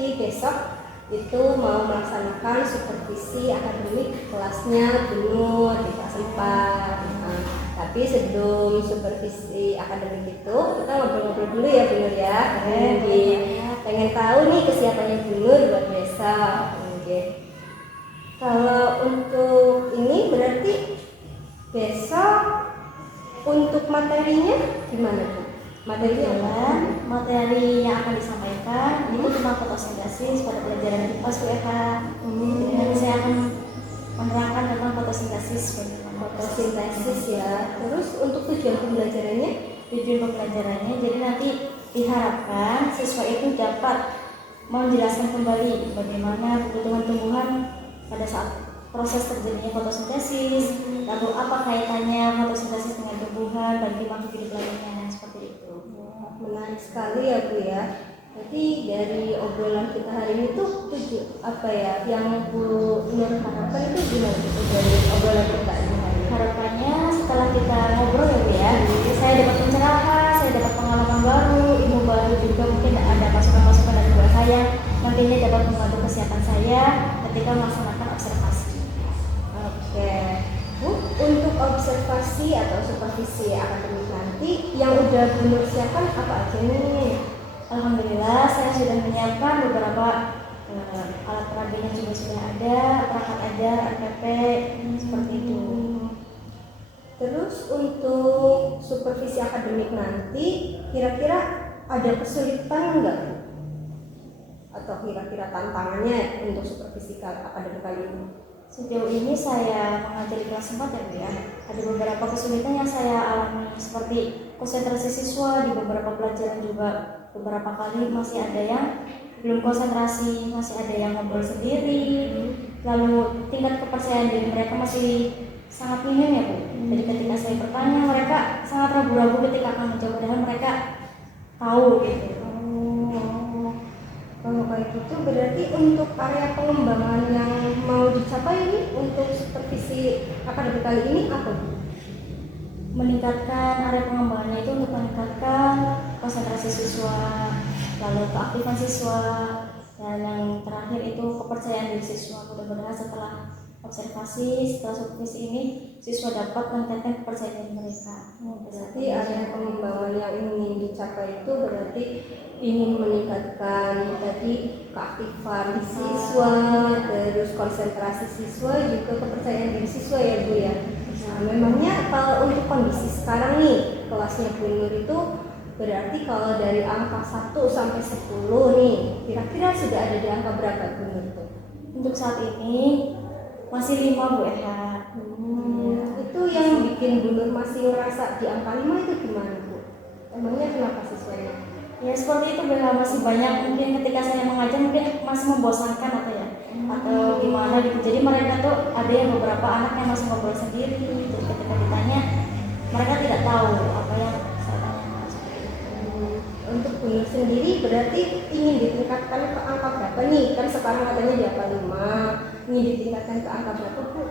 berarti besok itu mau melaksanakan supervisi akademik kelasnya dulu di kelas 4. Nah, tapi sebelum supervisi akademik itu kita ngobrol-ngobrol dulu ya Bu Nur ya, karena pengen tahu nih kesiapannya Bu Nur buat besok. Kalau untuk ini berarti besok untuk materinya gimana Bu? Materi yang akan disampaikan itu tentang fotosintesis pada pelajaran IPA UEFA. Jadi nanti saya akan menerangkan tentang fotosintesis. Fotosintesis ya. Terus untuk tujuan pembelajarannya? Jadi nanti diharapkan siswa itu dapat menjelaskan kembali bagaimana kebutuhan tumbuhan pada saat proses terjadinya fotosintesis, lalu apa kaitannya fotosintesis dengan tumbuhan bagi makhluk hidup lainnya, seperti itu. Menarik sekali ya Bu ya. Jadi dari obrolan kita hari ini tuh apa ya yang Bu Nur harapkan itu gimana gitu dari obrolan kita ini hari ini? Harapannya setelah kita ngobrol ya Bu ya, saya dapat pencerahan, saya dapat pengalaman baru, ilmu baru juga, mungkin ada masukan-masukan dari Bu saya nantinya dapat membantu kesiapan saya ketika melaksanakan observasi. Oke, Bu, untuk observasi atau supervisi akademik nanti yang udah Bu Nur siapkan apa aja nih? Alhamdulillah saya sudah menyiapkan beberapa alat peraginya juga sudah ada, perangkat ajar, RPP, seperti itu. Terus untuk supervisi akademik nanti kira-kira ada kesulitan enggak Bu? Atau kira-kira tantangannya untuk supervisi akademik kali ini? Sejauh ini saya mengajar di kelas 4 ya Bu ya. Ada beberapa kesulitan yang saya alami seperti konsentrasi siswa di beberapa pelajaran juga. Beberapa kali masih ada yang belum konsentrasi, masih ada yang ngobrol sendiri. Lalu tingkat kepercayaan diri mereka masih sangat minim ya Bu. Jadi ketika saya bertanya mereka sangat ragu-ragu ketika akan menjawab, padahal mereka tahu gitu. Kalau kayak gitu berarti untuk area pengembangan yang mau dicapai ini untuk supervisi akademik kali ini apa Bu? Meningkatkan area pengembangannya itu untuk meningkatkan konsentrasi siswa, lalu keaktifan siswa, dan yang terakhir itu kepercayaan diri siswa. Mudah-mudahan setelah observasi, setelah supervisi ini siswa dapat meningkatkan kepercayaan diri mereka. Berarti area pengembangan yang ingin dicapai itu berarti ingin meningkatkan tadi keaktifan siswa, terus konsentrasi siswa, juga kepercayaan diri siswa ya Bu ya. Nah, memangnya kalau untuk kondisi sekarang nih kelasnya Bu Nur itu berarti kalau dari angka 1 sampai 10 nih kira-kira sudah ada di angka berapa Bu Nur tuh? Untuk saat ini masih 5 Bu Eka. Itu yang bikin Bu Nur masih ngerasa di angka 5 itu gimana Bu? Emangnya kenapa siswanya? Ya seperti itu Bu, masih banyak mungkin ketika saya mengajar mungkin masih membosankan atau ya atau gimana gitu. Jadi mereka tuh ada yang beberapa anak yang masih ngobrol sendiri. Jadi ketika ditanya mereka tidak tahu apa yang saya tanyakan. Untuk Bu Nur sendiri berarti ingin ditingkatkan ke angka berapa nih? Kan sekarang katanya di angka 5, ingin ditingkatkan ke angka berapa Bu?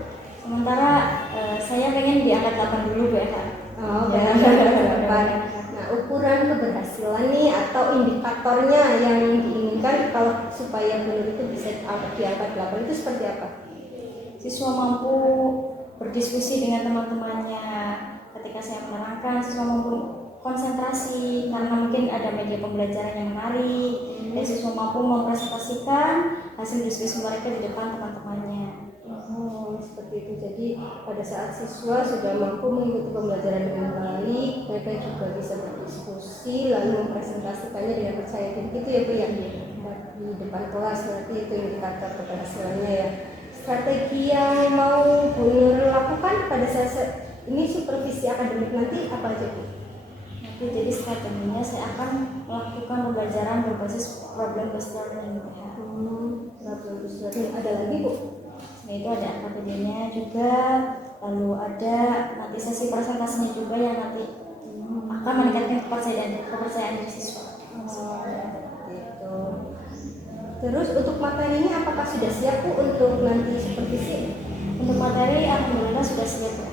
Sementara saya pengen di angka 8 dulu Bu Eka. Oh, ya. Nah, ukuran keberhasilan nih atau indikatornya yang diinginkan kalau supaya Bu Nur itu bisa di angka 8 itu seperti apa? Siswa mampu berdiskusi dengan teman-temannya ketika saya menerangkan, siswa mampu konsentrasi karena mungkin ada media pembelajaran yang menarik, dan siswa mampu mempresentasikan hasil diskusi mereka di depan teman-temannya. Oh, seperti itu. Jadi pada saat siswa sudah mampu mengikuti pembelajaran dengan baik, mereka juga bisa berdiskusi lalu mempresentasikannya dengan percaya diri gitu ya Bu ya. Di depan kelas berarti itu indikator keberhasilannya ya. Strategi yang mau Bu Nur lakukan pada saat ini supervisi akademik nanti apa aja Bu? Nanti jadi strateginya saya akan melakukan pembelajaran berbasis problem based learning. Problem based learning ada lagi Bu? Nah itu ada RKPD-nya juga, lalu ada nanti sesi presentasinya juga yang nanti akan meningkatkan kepercayaan diri siswa. Gitu. Terus untuk materinya apakah sudah siap Bu untuk nanti supervisi? Untuk materi alhamdulillah sudah siap ya.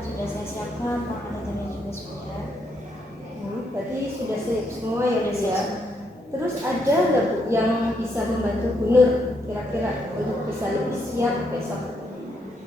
Sudah saya siapkan, perangkat ajarnya juga sudah. Berarti sudah siap semua ya Bu ya. Terus ada nggak Bu yang bisa membantu Bu Nur kira-kira untuk bisa lebih siap besok?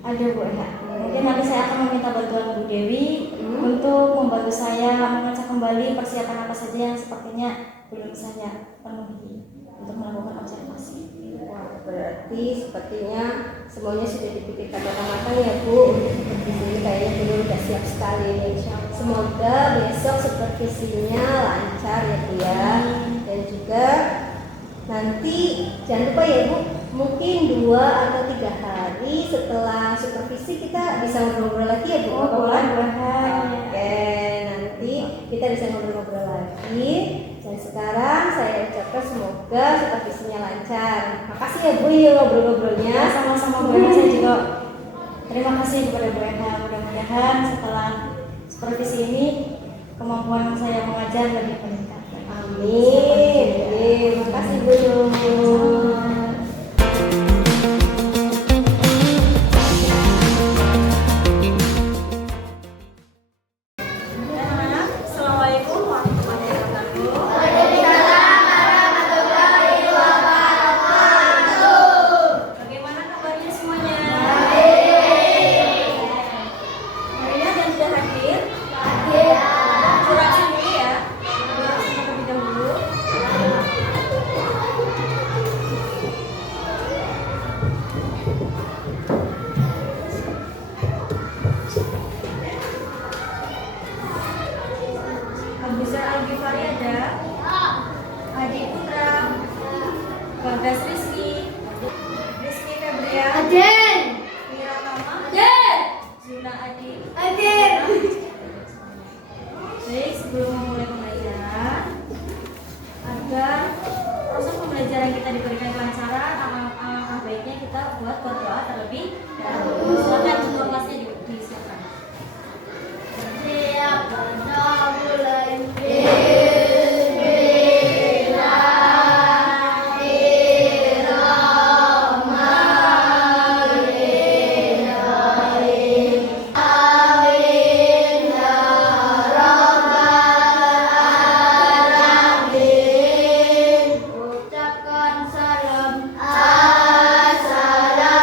Ada Bu ya. Mungkin nanti saya akan meminta bantuan Bu Dewi untuk membantu saya mengecek kembali persiapan apa saja yang sepertinya belum saya penuhi untuk melakukan observasi. Wah, berarti sepertinya semuanya sudah dipikirkan matang-matang ya Bu. Untuk supervisi ini kayaknya Bu Nur udah siap sekali nih. Semoga besok supervisinya lancar ya Bu ya. Dan juga nanti jangan lupa ya Bu, mungkin 2 atau 3 hari setelah supervisi kita bisa ngobrol-ngobrol lagi ya Bu. Boleh. Oke, nanti kita bisa ngobrol-ngobrol lagi. Dan sekarang saya ucapkan semoga supervisinya lancar. Makasih ya Bu ya ngobrol-ngobrolnya. Sama-sama Bu. Saya juga terima kasih kepada Bu Ena. Mudah-mudahan setelah supervisi ini kemampuan saya mengajar lebih meningkat. Amin. Terima kasih Bu Nur. Assalamualaikum warahmatullahi wabarakatuh. Bagaimana kabarnya semuanya? Hari ini ada yang sudah hadir? Kurang dulu ya. Terlebih dahulu. Abu Zar Al-Ghifari ada? Adi Putra, Bagas Rizky Febrian, Mira Tama, Zuna Adi. Baik, sebelum memulai pembelajaran, agar proses pembelajaran kita diberikan kelancaran, alangkah baiknya kita buat berdoa terlebih dahulu. Silakan semua kelasnya disiapkan. Ucapkan salam. Assalamualaikum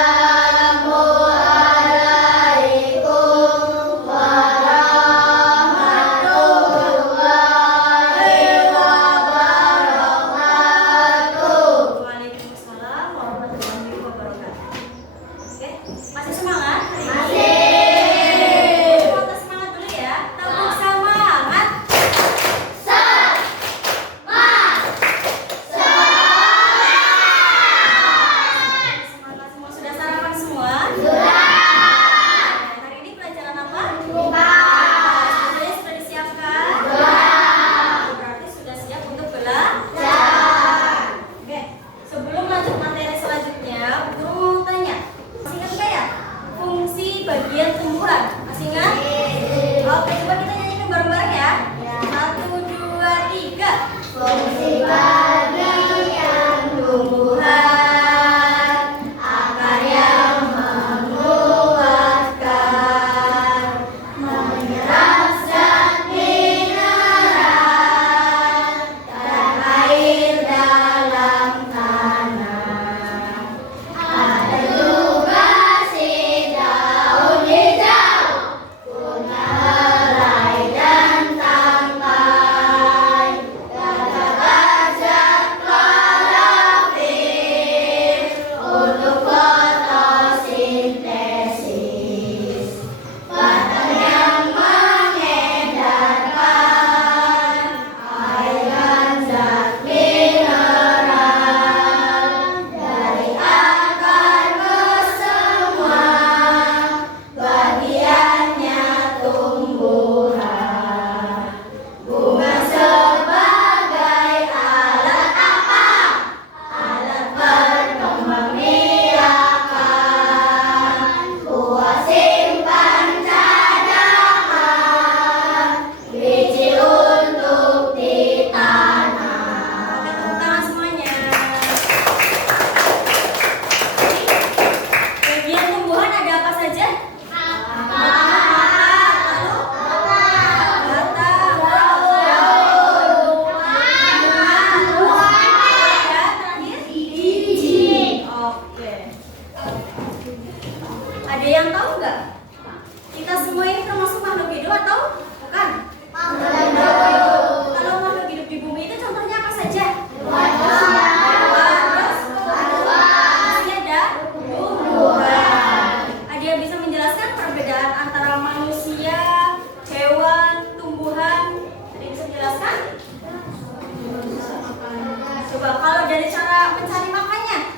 Coba kalau dari cara mencari makannya,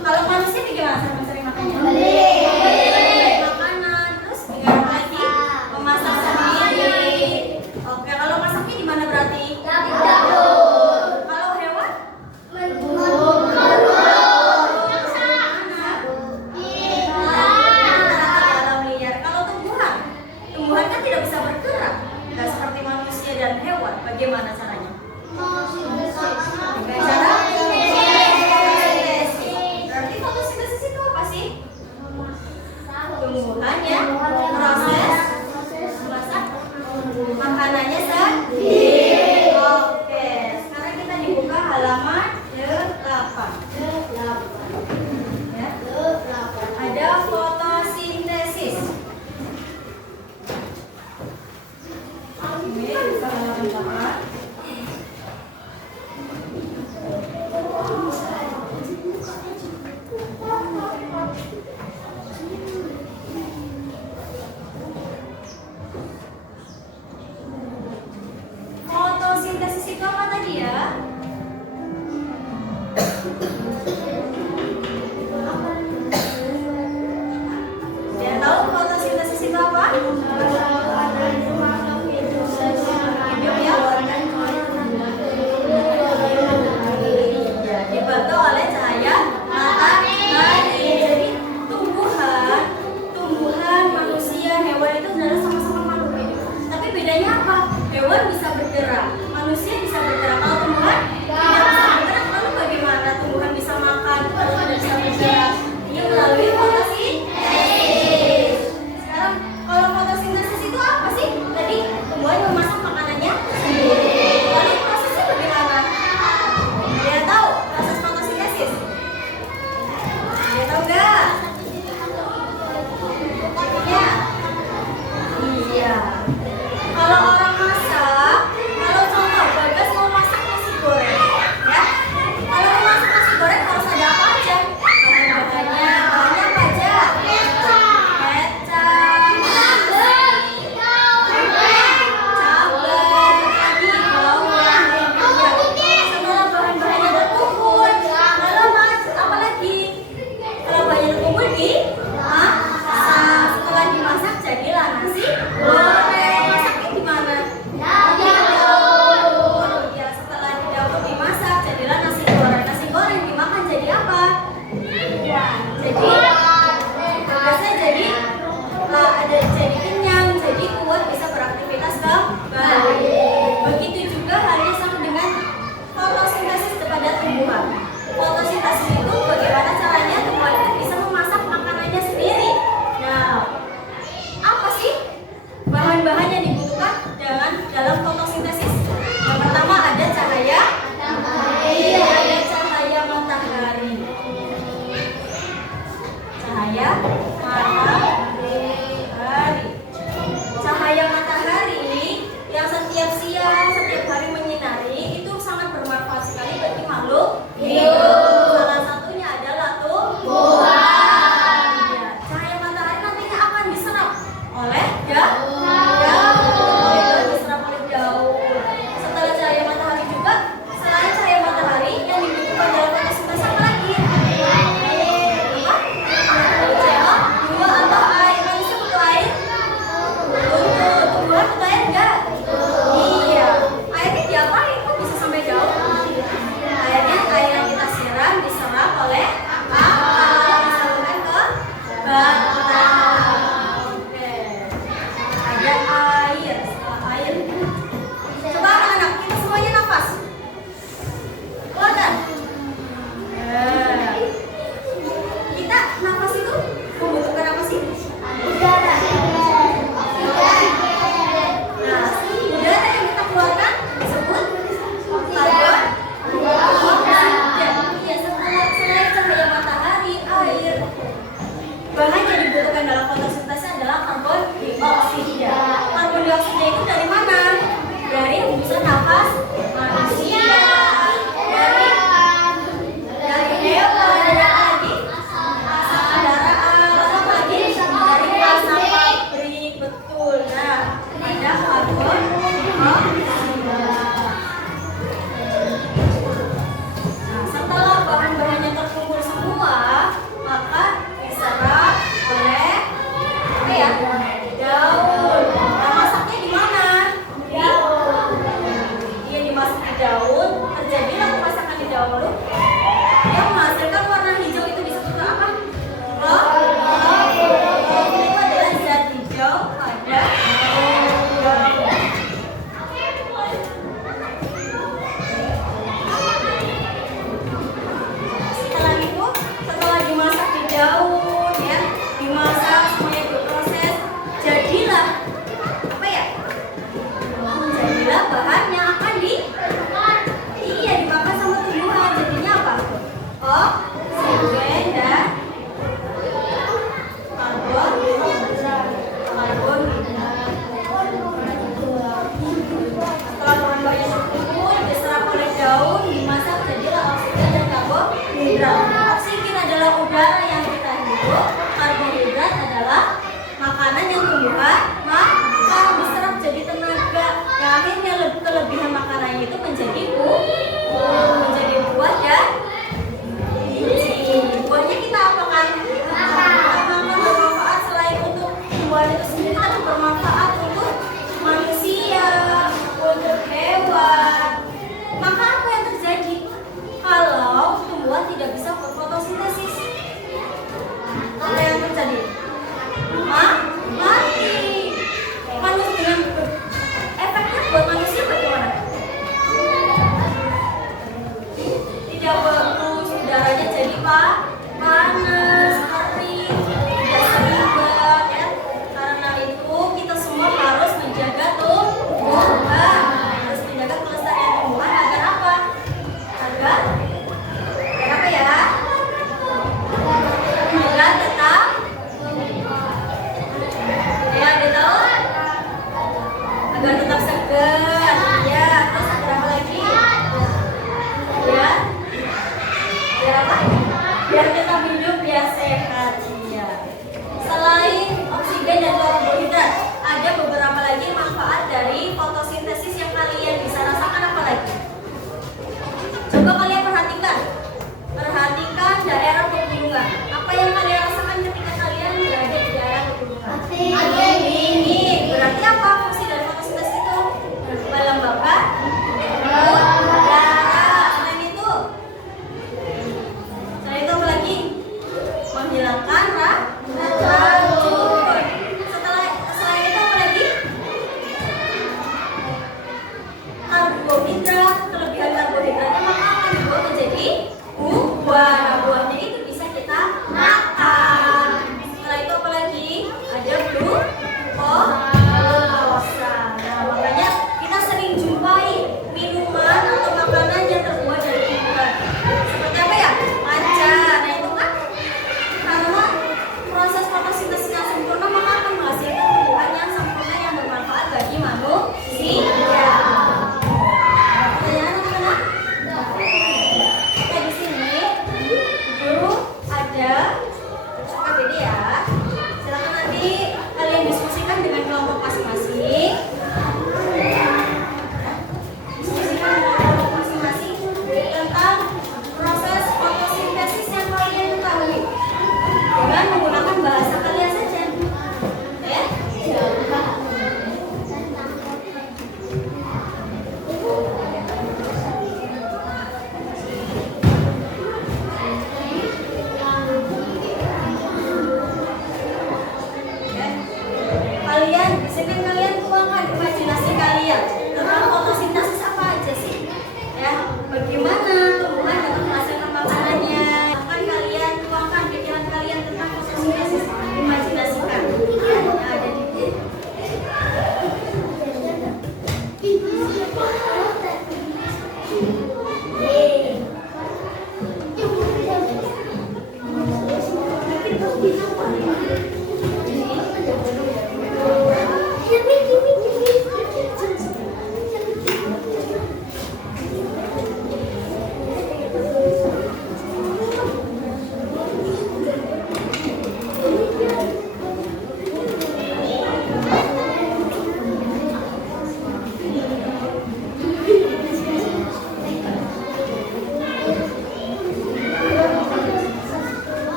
kalau manusia bagaimana cara mencari makannya? Makanan, terus bagaimana lagi? Memasak sendiri. Oke, kalau masaknya di mana berarti? Kalau hewan? Alam liar. Kalau tumbuhan? Tumbuhan kan tidak bisa bergerak, nggak seperti manusia dan hewan. Bagaimana caranya? Dengan cara fotosintesis. Berarti fotosintesis itu apa sih? Tumbuhan yang proses memasak makanannya sendiri. Oke, sekarang kita dibuka halaman 8. Ya. Ada fotosintesis. Ini buka halaman 8. Fotosintesis itu apa tadi ya? Dia tahu fotosintesis itu apa? Hidup ya? Ya, dibantu oleh cahaya matahari. Jadi tumbuhan, manusia, hewan itu adalah sama-sama makhluk hidup. Tapi bedanya apa? Hewan bisa bergerak, manusia bisa bergerak. Kalau tumbuhan tidak bisa bergerak, lalu bagaimana tumbuhan bisa makan kalau tidak bisa bergerak? Ini melalui fotosintesis. Sekarang kalau fotosintesis itu apa sih? Tadi tumbuhan memasak makanannya sendiri. Lalu prosesnya bagaimana? Dia tahu proses fotosintesis? Dia tahu nggak? Ya. Iya. Kalau orang masak, kalau contoh Bagas mau masak nasi goreng, ya. Kalau mau masak nasi goreng harus ada apa aja? Bahan-bahannya apa aja? Kecap, cabai, lagi bawang, setelah bahan-bahannya terkumpul, lalu apa lagi? Kalau bahannya terkumpul dimasak, setelah dimasak jadilah nasi goreng. Masaknya di mana? Ya, setelah di dapur dimasak jadilah nasi goreng. Nasi goreng dimakan jadi apa? Jadi biasanya jadi kenyang, jadi kuat, bisa beraktivitas kembali. Begitu juga halnya sama dengan fotosintesis kepada tumbuhan. Fotosintesis itu bagaimana caranya tumbuhan itu bisa memasak makanannya sendiri. Nah, apa sih bahan-bahan yang dibutuhkan dalam fotosintesis? Yang pertama ada cahaya matahari. Ada cahaya matahari. Cahaya matahari. Cahaya matahari yang setiap siang, setiap hari menyinari itu sangat bermanfaat sekali bagi makhluk hidup. dahulu yang menghasilkan warna hijau itu disebut apa? Klorofil itu adalah zat hijau pada daun. Setelah itu, setelah dimasak di daun, ya, dimasak semuanya berproses, jadilah apa ya? Jadilah bahan yang akan dimakan sama tumbuhan. Jadinya apa? Oksigen dan karbon. Setelah bahan bahan tersebut diserap oleh daun, dimasak, jadilah oksigen dan karbohidrat. Oksigen adalah udara yang kita hirup, karbohidrat adalah makanan yang tumbuhan makan, diserap jadi tenaga. Yang akhirnya kelebihan makanannya itu menjadi buah dan biji. Buahnya kita apakan? Makan bermanfaat. Selain untuk tumbuhan itu sendiri, tapi bermanfaat untuk manusia, untuk hewan. Maka apa yang terjadi kalau tumbuhan tidak bisa berfotosintesis?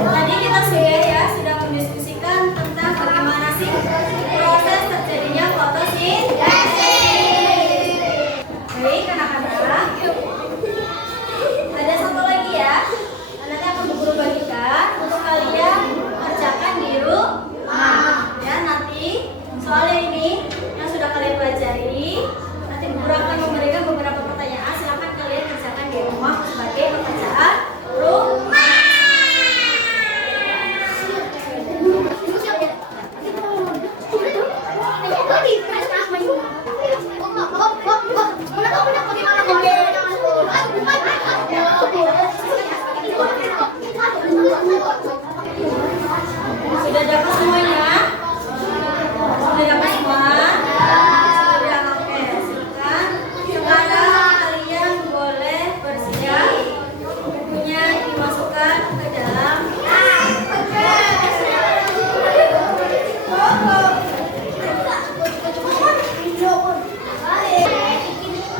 Tadi kita sudah mendiskusikan tentang bagaimana sih proses terjadinya fotosintesis. Baik anak-anak, ada satu lagi ya. Nanti akan guru bagikan untuk kalian kerjakan di rumah. Ya, nanti soalnya ini yang sudah kalian pelajari, nanti guru akan memberikan beberapa pertanyaan. Silakan kalian kerjakan di rumah sebagai pekerjaan rumah. Sudah dapat semuanya? Sudah dapat semua? Sudah, oke. Silakan. Sekarang kalian boleh bersiap. Bukunya dimasukkan ke dalam.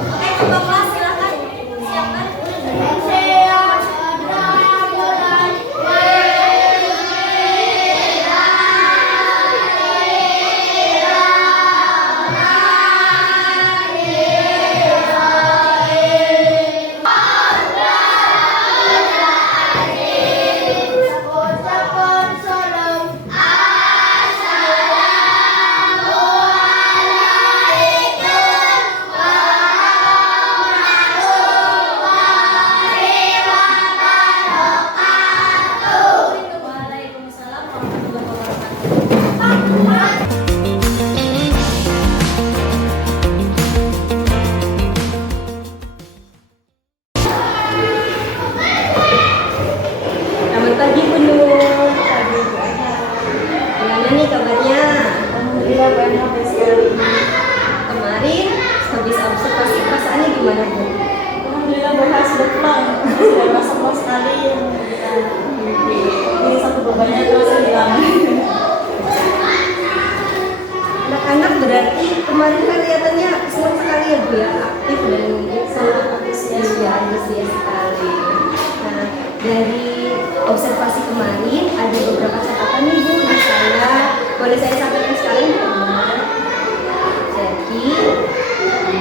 Oke, coba kelas silakan. Siapkan. Waalaikumsalam warahmatullahi wabarakatuh. Selamat pagi Bu Nur. Pagi Bu Ana. Gimana nih kabarnya? Alhamdulillah banyak sekali. Kemarin habis observasi perasaannya gimana Bu? Alhamdulillah berhasil pulang. Sudah merasa puas sekali. Ini satu bebannya terasa hilang. Anak-anak berarti kemarin kan kelihatannya senang sekali ya Bu ya, aktif dan sangat antusias ya, antusias sekali. Nah, dari observasi kemarin ada beberapa catatan nih Bu di saya. Boleh saya sampaikan sekarang Bu? Jadi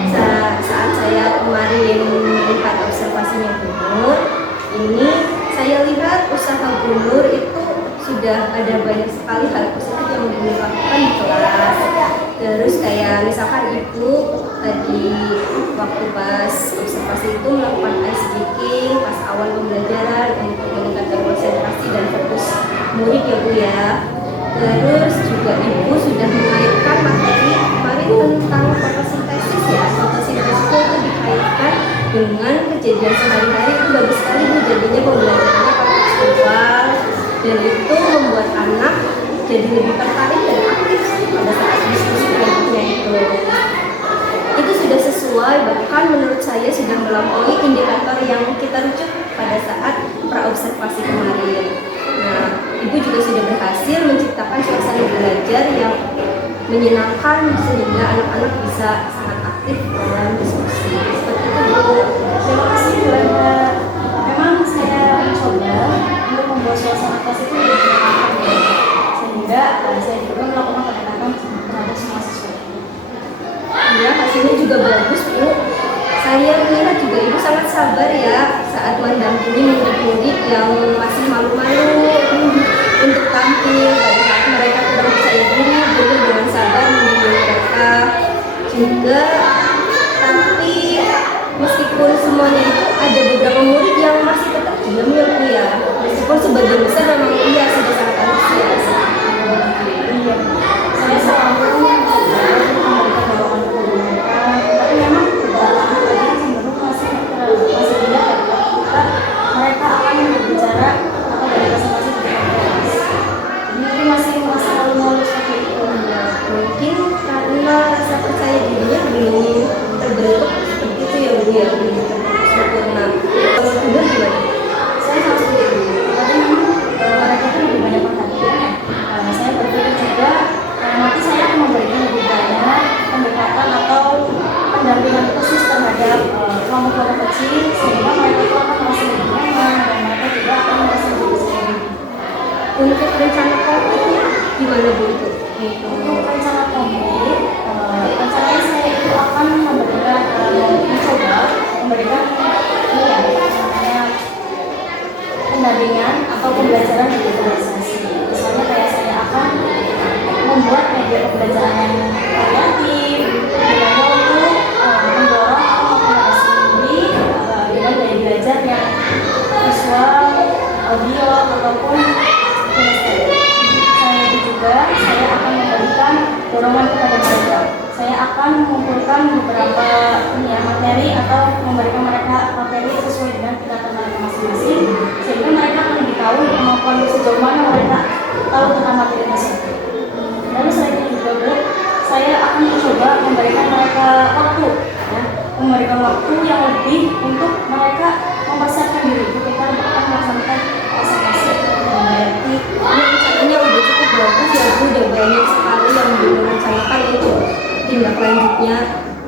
saat saya kemarin melihat observasinya Bu Nur, ini saya lihat usaha Bu Nur itu sudah ada banyak sekali hal positif yang Bu Nur lakukan di kelas. Terus kayak misalkan Ibu tadi waktu pas observasi itu melakukan ice breaking pas awal pembelajaran untuk meningkatkan konsentrasi dan fokus murid ya Bu ya. Terus juga Ibu sudah mengaitkan materi kemarin tentang fotosintesis ya. Fotosintesis itu dikaitkan dengan kejadian sehari-hari, itu bagus sekali Bu, jadinya pembelajarannya kontekstual dan itu membuat anak jadi lebih tertarik dan aktif pada saat diskusi kelompoknya itu sudah sesuai, bahkan menurut saya sudah melampaui menyenangkan sehingga anak-anak bisa sangat aktif dalam diskusi seperti itu Bu. Terima kasih Bu Anda. Memang saya mencoba untuk membuat suasana kelas itu lebih menyenangkan ya. Sehingga saya juga melakukan pendekatan terhadap semua siswa. Iya, hasilnya juga bagus Bu. Saya melihat juga Ibu sangat sabar ya saat mendampingi murid-murid yang masih malu-malu untuk tampil. Pada saat mereka kurang percaya diri, Ibu dengan sabar membimbing mereka juga. Tapi meskipun semuanya itu ada beberapa murid yang masih tetap diam ya Bu ya. Meskipun sebagian besar memang iya sudah sangat antusias. Iya, saya selalu mencoba untuk memberikan dorongan kepada mereka. Tapi memang beberapa anak tadi cenderung masih tidak ketika mereka akan berbicara atau berpresentasi di depan kelas. Jadi mungkin masih merasa malu-malu seperti itu. Ya, mungkin karena rasa percaya dirinya belum terbentuk seperti itu ya Bu ya, belum sempurna. Kalau benar gimana? Saya sama seperti itu. Tapi memang mereka itu lebih banyak perhatian ya. Saya berpikir juga nanti saya akan memberikan lebih banyak pendekatan atau pendampingan khusus terhadap kelompok-kelompok kecil sehingga mereka itu akan merasa lebih nyaman dan mereka juga akan merasa lebih bersemangat. Untuk rencana konkretnya gimana Bu itu? Untuk rencana konkret, rencananya saya itu akan memberikan mencoba memberikan ini ya namanya pendampingan atau pembelajaran digitalisasi. Misalnya kayak saya akan membuat media pembelajaran yang variatif, dimana untuk mendorong anak-anak sendiri dengan gaya belajar yang visual, audio ataupun kinestetik. Selain itu juga saya akan memberikan dorongan kepada mereka. Saya akan mengumpulkan beberapa materi atau memberikan mereka materi sesuai dengan tingkatan mereka masing-masing sehingga mereka akan lebih tahu kemampuan sejauh mana mereka tahu tentang materi tersebut. Lalu selain itu juga Bu, saya akan mencoba memberikan mereka waktu ya, memberikan waktu yang lebih untuk mereka mempersiapkan diri ketika akan melaksanakan presentasi. Berarti ini rencananya udah cukup bagus ya Bu, udah banyak sekali yang direncanakan untuk tindak lanjutnya.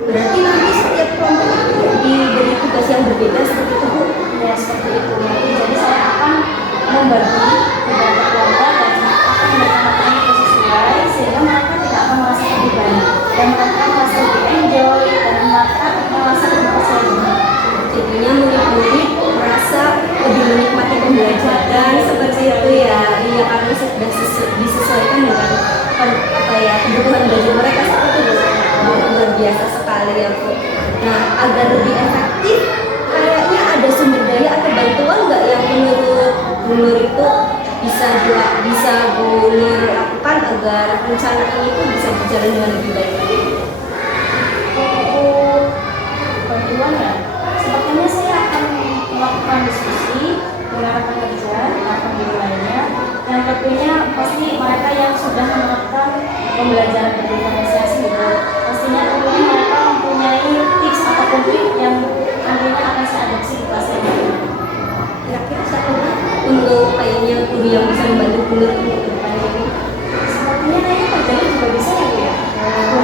Berarti nanti setiap kelompok itu diberi tugas yang berbeda seperti itu Bu? Ya seperti itu. Jadi saya akan membagi beberapa kelompok dan akan memberikan materi yang sesuai sehingga mereka tidak akan merasa terbebani dan mereka merasa lebih enjoy dan mereka merasa lebih percaya diri. Jadinya murid-murid merasa lebih menikmati pembelajaran seperti itu ya. Iya, karena sudah disesuaikan dengan kebutuhan belajar mereka seperti itu. Luar biasa sekali ya Bu. Nah, agar lebih efektif, kayaknya ada sumber daya atau bantuan nggak yang menurut Bu Nur itu bisa Bu Nur lakukan agar rencana ini tuh bisa berjalan dengan lebih baik? Untuk bantuan ya, sepertinya saya akan melakukan diskusi dengan rekan kerja, rekan guru lainnya, yang tentunya pasti mereka yang sudah menerapkan pembelajaran digitalisasi itu, pastinya tentunya mereka mempunyai tips ataupun trik yang nantinya akan saya adopsi di kelas ini. Kira-kira siapa untuk kayaknya guru yang bisa membantu Bu Nur untuk kedepannya ini? Sepertinya kayaknya Pak Jalal juga bisa ya Bu ya.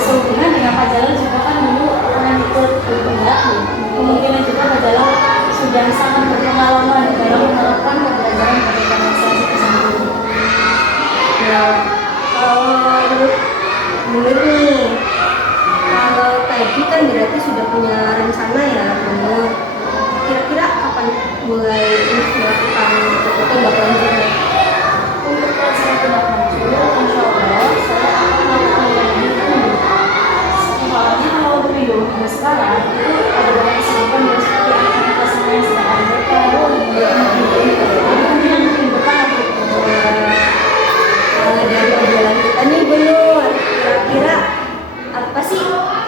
Sehubungan dengan Pak Jalal juga kan dulu pernah ikut bergerak ya. Kemungkinan juga Pak Jalal sudah sangat berpengalaman dalam menerapkan pembelajaran digitalisasi tersebut. Ya, kalau Bu Nur nih, kalau tadi kan berarti sudah punya rencana ya Bu Nur. Kira-kira kapan mulai melakukan tindak lanjutnya? Untuk pelaksanaan tindak lanjut, insya Allah saya akan melakukan lagi minggu. Soalnya kalau untuk minggu sekarang itu ada banyak kesibukan dan seperti aktivitas yang sedang ada mereka. Mungkin minggu depan Dari obrolan kita nih Bu Nur, kira-kira apa sih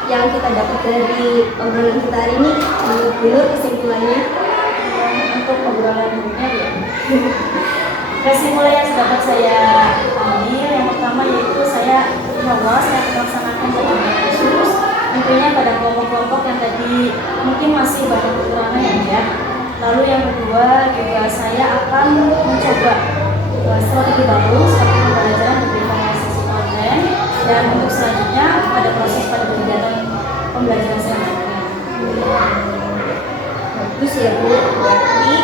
yang kita dapat dari obrolan kita hari ini? Menurut Bu Nur kesimpulannya? untuk obrolan ini ya. Kesimpulan yang dapat saya ambil yang pertama yaitu saya insya Allah saya akan melaksanakan pembelajaran khusus tentunya pada kelompok-kelompok yang tadi mungkin masih banyak kekurangan ya. Lalu yang kedua juga saya akan mencoba strategi baru seperti pembelajaran digitalisasi konten dan untuk selanjutnya ada proses pada kegiatan pembelajaran selanjutnya. Bagus ya Bu, berarti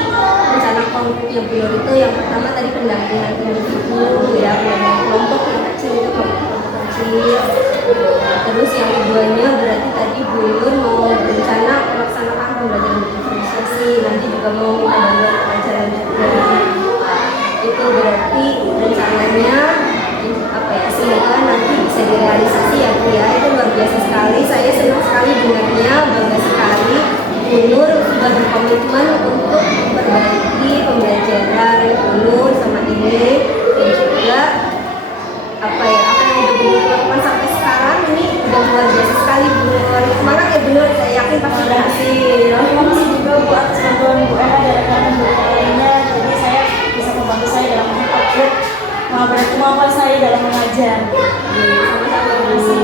rencana konkretnya Bu Nur itu yang pertama tadi pendampingan individu ya, pendampingan kelompok yang kecil itu kelompok kecil. Terus yang keduanya berarti tadi Bu Nur mau berencana melaksanakan pembelajaran diferensiasi, nanti juga mau minta bantuan pelajaran juga. Itu berarti rencananya apa ya, semoga nanti bisa direalisasi ya Bu ya. Itu luar biasa sekali, saya senang sekali dengarnya, bangga sekali Bu Nur sudah berkomitmen untuk memperbaiki pembelajaran Bu Nur sama ini, dan juga apa ya, apa yang udah Bu Nur lakukan sampai sekarang ini udah luar biasa sekali Bu Nur. Semangat ya Bu Nur, saya yakin pasti berhasil. Terima kasih juga Bu atas bantuan Bu Ella dan rekan-rekan Bu Ella lainnya. Jadi saya bisa membantu saya dalam mengupload kemampuan saya dalam mengajar. Sama-sama, terima kasih.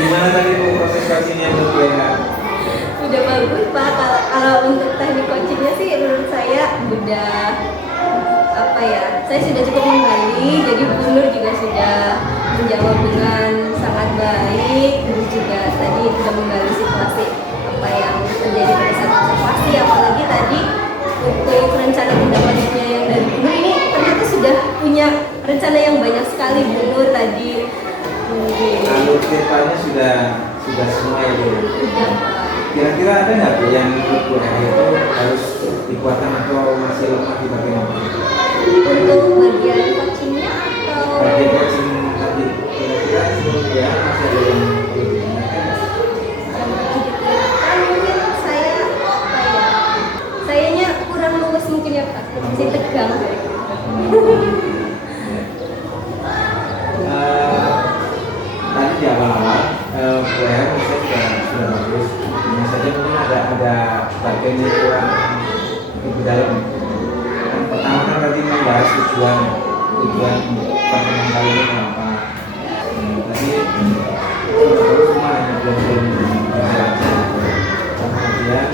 Gimana tadi Bu proses coachingnya untuk Ella? Udah bagus Pak, kalau untuk teknik coachingnya sih menurut saya udah apa ya, saya sudah cukup menggali, jadi Bu Nur juga sudah menjawab dengan sangat baik, terus juga tadi sudah menggali situasi apa yang terjadi pada saat observasi, apalagi tadi untuk rencana pendapatnya yang dari Bu Nur ini ternyata sudah punya rencana yang banyak sekali Bu Nur tadi. Alur ceritanya sudah semua ya Bu. Udah Pak. Kira-kira ada nggak Bu yang menurut Bu Ella itu harus dikuatkan atau masih lemah di bagian apa? Untuk bagian coachingnya atau Bagian coaching tadi kira-kira menurut Bu Ella masih ada yang perlu ditanyakan nggak? kan mungkin saya apa ya, sayanya kurang luwes mungkin ya Pak, masih tegang. Tadi di awal-awal Bu Ella menurut sudah bagus. Hanya saja mungkin ada bagian yang kurang lebih dalam. Yang pertama kan tadi membahas tujuan pertemuan kali ini apa. Tadi terus semua hanya belum dijelaskan. Kemudian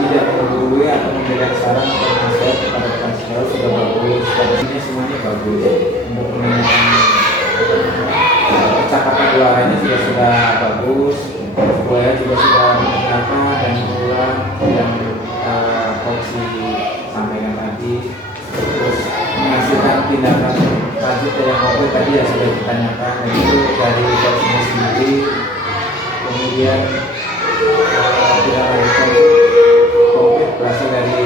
tidak menggurui atau memberikan saran atau nasihat kepada transfer sudah bagus. Pada sini semuanya bagus. Untuk menanyakan percakapan suaranya sudah bagus. Saya juga sudah mendengarkan dan mengulang yang Coach sampaikan tadi. Terus menghasilkan tindakan lanjut yang konkret tadi ya sudah ditanyakan, dan itu dari coachnya sendiri. Kemudian tindakan konkret berasal dari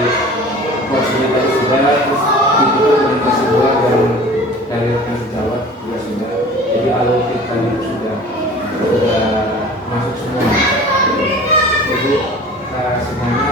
coachnya tadi sudah, terus ditutup dengan kesimpulan dari rekan sejawat juga sudah. Jadi alur kita sudah masuk semua. Jadi semuanya